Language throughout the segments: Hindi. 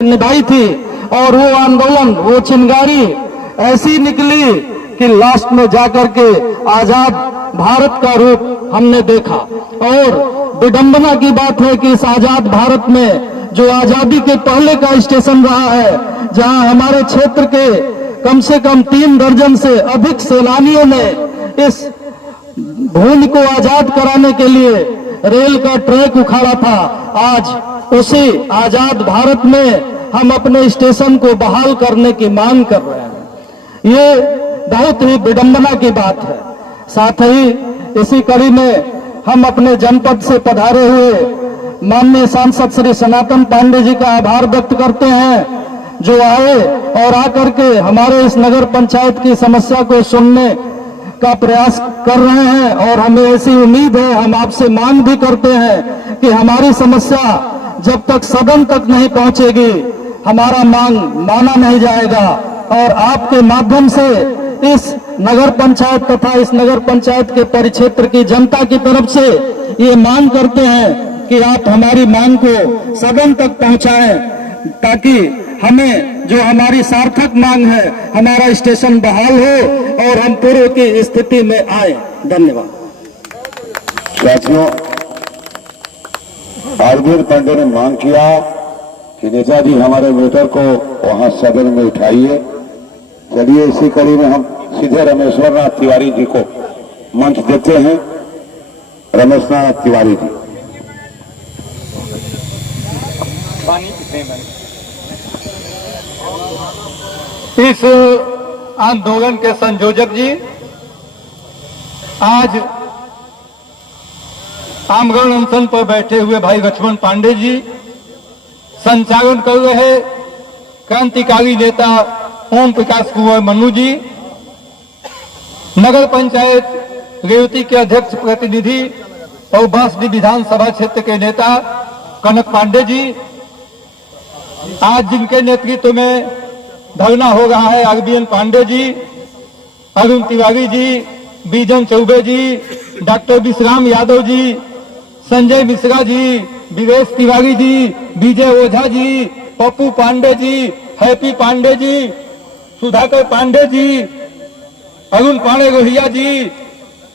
निभाई थी और वो आंदोलन, वो चिंगारी ऐसी निकली कि लास्ट में जाकर के आजाद भारत का रूप हमने देखा। और विडंबना की बात है कि इस आजाद भारत में जो आजादी के पहले का स्टेशन रहा है, जहां हमारे क्षेत्र के कम से कम 3 दर्जन से अधिक सैलानियों ने इस भूमि को आजाद कराने के लिए रेल का ट्रैक उखाड़ा था, आज उसी आजाद भारत में हम अपने स्टेशन को बहाल करने की मांग कर रहे हैं। ये बहुत ही विडंबना की बात है। साथ ही इसी कड़ी में हम अपने जनपद से पधारे हुए माननीय सांसद श्री सनातन पांडे जी का आभार व्यक्त करते हैं, जो आए और आकर के हमारे इस नगर पंचायत की समस्या को सुनने का प्रयास कर रहे हैं। और हमें ऐसी उम्मीद है, हम आपसे मांग भी करते हैं कि हमारी समस्या जब तक सदन तक नहीं पहुंचेगी, हमारा मांग माना नहीं जाएगा। और आपके माध्यम से इस नगर पंचायत तथा इस नगर पंचायत के परिक्षेत्र की जनता की तरफ से ये मांग करते हैं कि आप हमारी मांग को सदन तक पहुंचाएं, ताकि हमें जो हमारी सार्थक मांग है, हमारा स्टेशन बहाल हो और हम पूर्व की स्थिति में आए। धन्यवाद। साथियों, अरविंद पांडे ने मांग किया कि नेताजी हमारे वेटर को वहां सदन में उठाइए। चलिए, इसी कड़ी में हम सीधे रमेश्वर नाथ तिवारी जी को मंच देते हैं। रमेश नाथ तिवारी जी। इस आंदोलन के संयोजक जी आज आमरण अनशन पर बैठे हुए भाई लक्ष्मण पांडे जी, संचालन कर रहे क्रांतिकारी नेता ओम प्रकाश कुंवर मनु जी, नगर पंचायत रेवती के अध्यक्ष प्रतिनिधि और बांसडी विधानसभा क्षेत्र के नेता कनक पांडे जी, आज जिनके नेतृत्व में धरना हो रहा है अरविंद पांडे जी, अरुण तिवारी जी, बीजन चौबे जी, डॉक्टर विश्राम यादव जी, संजय मिश्रा जी, विवेश तिवारी जी, विजय ओझा जी, पप्पू पांडे जी, हैप्पी पांडे जी, सुधाकर पांडे जी, अरुण पांडे रोहिया जी,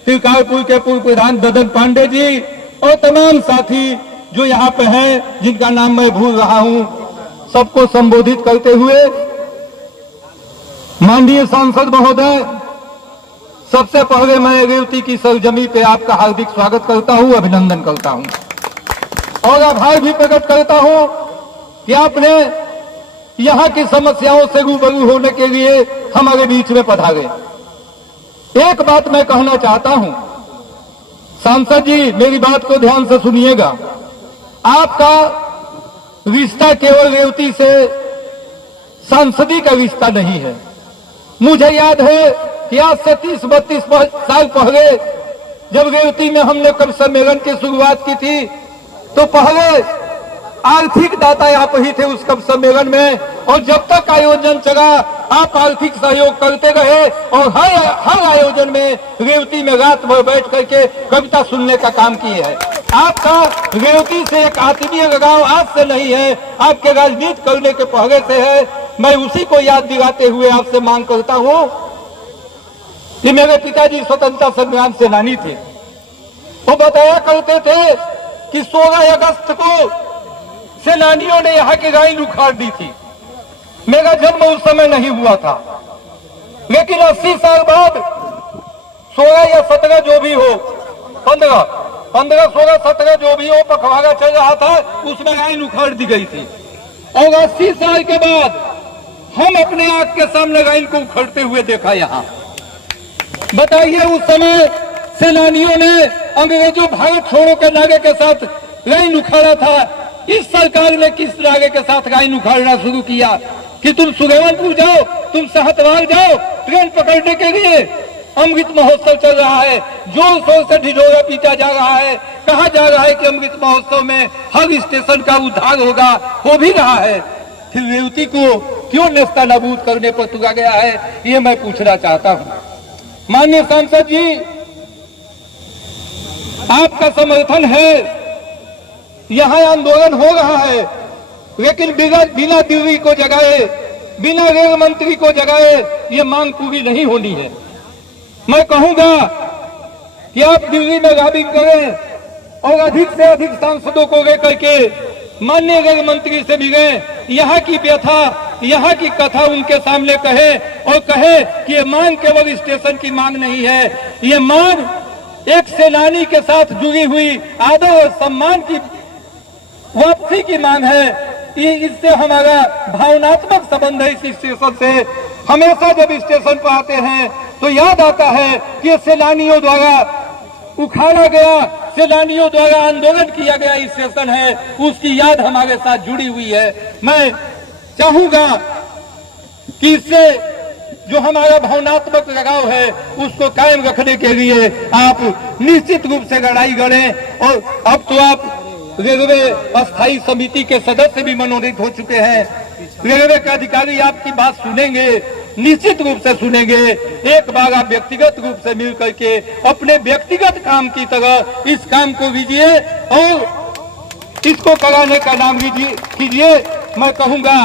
त्रिकालपुर के पूर्व प्रधान ददन पांडे जी और तमाम साथी जो यहाँ पे हैं, जिनका नाम मैं भूल रहा हूँ, सबको संबोधित करते हुए माननीय सांसद महोदय, सबसे पहले मैं रेवती की सरजमी पे आपका हार्दिक स्वागत करता हूं, अभिनंदन करता हूं और आभार भी प्रकट करता हूं कि आपने यहां की समस्याओं से रूबरू होने के लिए हमारे बीच में पधारे। एक बात मैं कहना चाहता हूं, सांसद जी मेरी बात को ध्यान से सुनिएगा। आपका रिश्ता केवल रेवती से सांसदी का रिश्ता नहीं है। मुझे याद है कि आज से 30-32 साल पहले जब रेवती में हमने कवि सम्मेलन की शुरुआत की थी, तो पहले आर्थिक दाता आप ही थे उस कवि सम्मेलन में, और जब तक आयोजन चला आप आर्थिक सहयोग करते रहे और हर आयोजन में रेवती में रात भर बैठ करके कविता सुनने का काम किए है। आपका रेवती से एक आत्मीय लगाव आज से नहीं है, आपके राजनीति करने के पहले से है। मैं उसी को याद दिलाते हुए आपसे मांग करता हूं कि मेरे पिताजी स्वतंत्रता संग्राम सेनानी थे। वो बताया करते थे कि 16 अगस्त को सेनानियों ने यहाँ की राइन उखाड़ दी थी। मेरा जन्म उस समय नहीं हुआ था, लेकिन 80 साल बाद 16 या 17 जो भी हो, 15, 16, 17 जो भी हो, पखवाड़ा चल रहा था, उसमें राइन उखाड़ दी गई थी। और 80 साल के बाद हम अपने आंख के सामने राइन को उखड़ते हुए देखा। यहाँ बताइए, उस समय सेनानियों ने अंग्रेजों भारत छोड़ो के नारे के साथ राइन उखाड़ा था। इस सरकार ने किस नारे के साथ राइन उखाड़ना शुरू किया कि तुम सुगेवनपुर जाओ, तुम सहतवार जाओ ट्रेन पकड़ने के लिए। अमृत महोत्सव चल रहा है, जोर शोर से ढिढोरा पीटा जा रहा है, कहा जा रहा है कि अमृत महोत्सव में हर स्टेशन का उद्धार होगा, हो भी रहा है। फिर रेवती को क्यों नेस्ता नाबूद करने पर तुला गया है, ये मैं पूछना चाहता हूँ। माननीय सांसद जी, आपका समर्थन है, यहाँ आंदोलन हो रहा है, लेकिन बिना दिल्ली को जगाए, बिना रेल मंत्री को जगाए ये मांग पूरी नहीं होनी है। मैं कहूंगा कि आप दिल्ली में लॉबिंग करें और अधिक से अधिक सांसदों को लेकर के माननीय रेल मंत्री से मिले, यहाँ की व्यथा, यहाँ की कथा उनके सामने कहे और कहे कि ये मांग केवल स्टेशन की मांग नहीं है, ये मांग एक सेनानी के साथ जुड़ी हुई आदर और सम्मान की वापसी की मांग है। इससे हमारा भावनात्मक संबंध है इस स्टेशन से। हमेशा जब स्टेशन पर आते हैं तो याद आता है कि सैलानियों द्वारा उखाड़ा गया, सैलानियों द्वारा आंदोलन किया गया स्टेशन है, उसकी याद हमारे साथ जुड़ी हुई है। मैं चाहूंगा कि इससे जो हमारा भावनात्मक लगाव है उसको कायम रखने के लिए आप निश्चित रूप से लड़ाई लड़ें। और अब तो आप रेलवे अस्थायी समिति के सदस्य भी मनोनीत हो चुके हैं। रेलवे के अधिकारी आपकी बात सुनेंगे, निश्चित रूप से सुनेंगे। एक बार आप व्यक्तिगत रूप से मिल करके अपने व्यक्तिगत काम की तरह इस काम को लीजिए और इसको कराने का नाम कीजिए। मैं कहूंगा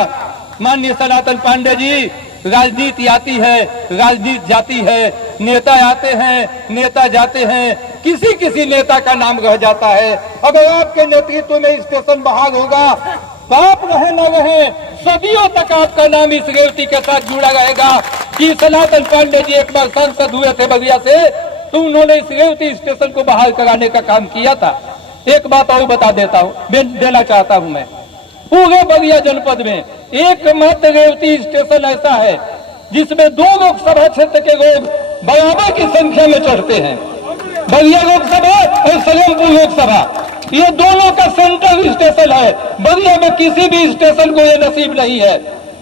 माननीय सनातन पांडे जी, राजनीति आती है, राजनीति जाती है, नेता आते हैं, नेता जाते हैं, किसी किसी नेता का नाम रह जाता है। अगर आपके नेतृत्व में स्टेशन बहाल होगा, आप रहे न रहे, सदियों तक आपका नाम इस रेवती के साथ जुड़ा रहेगा कि सनातन पांडे जी एक बार सांसद हुए थे बलिया से, तो उन्होंने इस रेवती स्टेशन को बहाल कराने का काम किया था। एक बात और बता देना चाहता हूं मैं, पूरे बलिया जनपद में एकमात्र रेवती स्टेशन ऐसा है जिसमें 2 लोकसभा क्षेत्र के लोग बराबर की संख्या में चढ़ते हैं। बलिया लोकसभा और सलेमपुर लोकसभा, ये दोनों का सेंट्रल स्टेशन है। बलिया में किसी भी स्टेशन को ये नसीब नहीं है,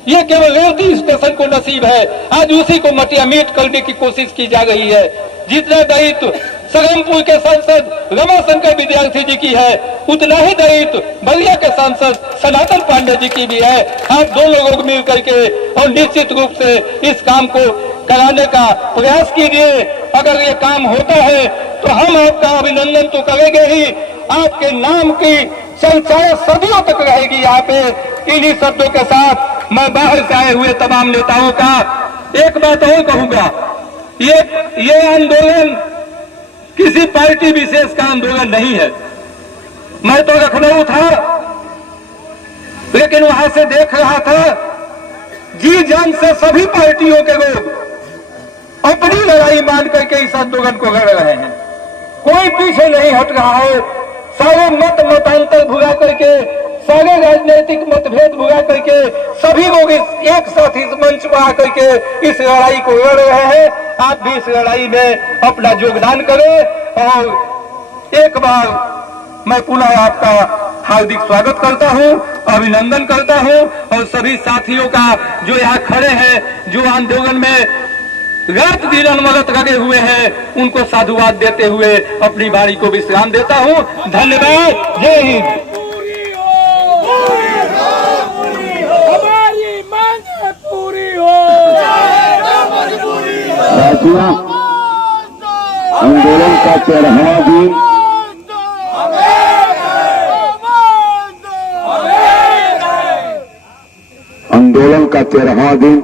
ये केवल रेवती स्टेशन को नसीब है। आज उसी को मटिया मीट करने की कोशिश की जा रही है। जितना दायित्व सलेमपुर के सांसद रमाशंकर विद्यार्थी जी की है, उतना ही दायित्व बलिया के सांसद सनातन पांडे जी की भी है। आप दोनों लोग मिल करके और निश्चित रूप से इस काम को कराने का प्रयास कीजिए। अगर ये काम होता है तो हम आपका अभिनंदन तो करेंगे ही, आपके नाम की चर्चा सदियों तक रहेगी यहाँ पे। इन्हीं शब्दों के साथ मैं बाहर से आए हुए तमाम नेताओं का एक बात और कहूंगा, ये आंदोलन किसी पार्टी विशेष का आंदोलन नहीं है। मैं तो लखनऊ था, लेकिन वहां से देख रहा था जी जान से सभी पार्टियों के लोग अपनी लड़ाई मान करके इस आंदोलन को लड़ रहे हैं। कोई पीछे नहीं हट रहा है। सारे मतांतर भुला करके, सारे राजनीतिक मतभेद भुला करके सभी लोग एक साथ इस मंच पर आकर के इस लड़ाई को लड़ रहे हैं। आप भी इस लड़ाई में अपना योगदान करें। और एक बार मैं पुनः आपका हार्दिक स्वागत करता हूं, अभिनंदन करता हूं और सभी साथियों का जो यहाँ खड़े हैं, जो आंदोलन में रात दिन अनवरत लगे हुए हैं, उनको साधुवाद देते हुए अपनी बारी को विश्राम देता हूं। धन्यवाद। जय हिंद। हमारी मांग पूरी हो। साथियों, आंदोलन का 13वां दिन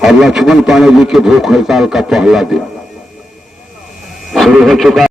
और लक्ष्मण पांडे जी के भूख हड़ताल का पहला दिन शुरू हो चुका है।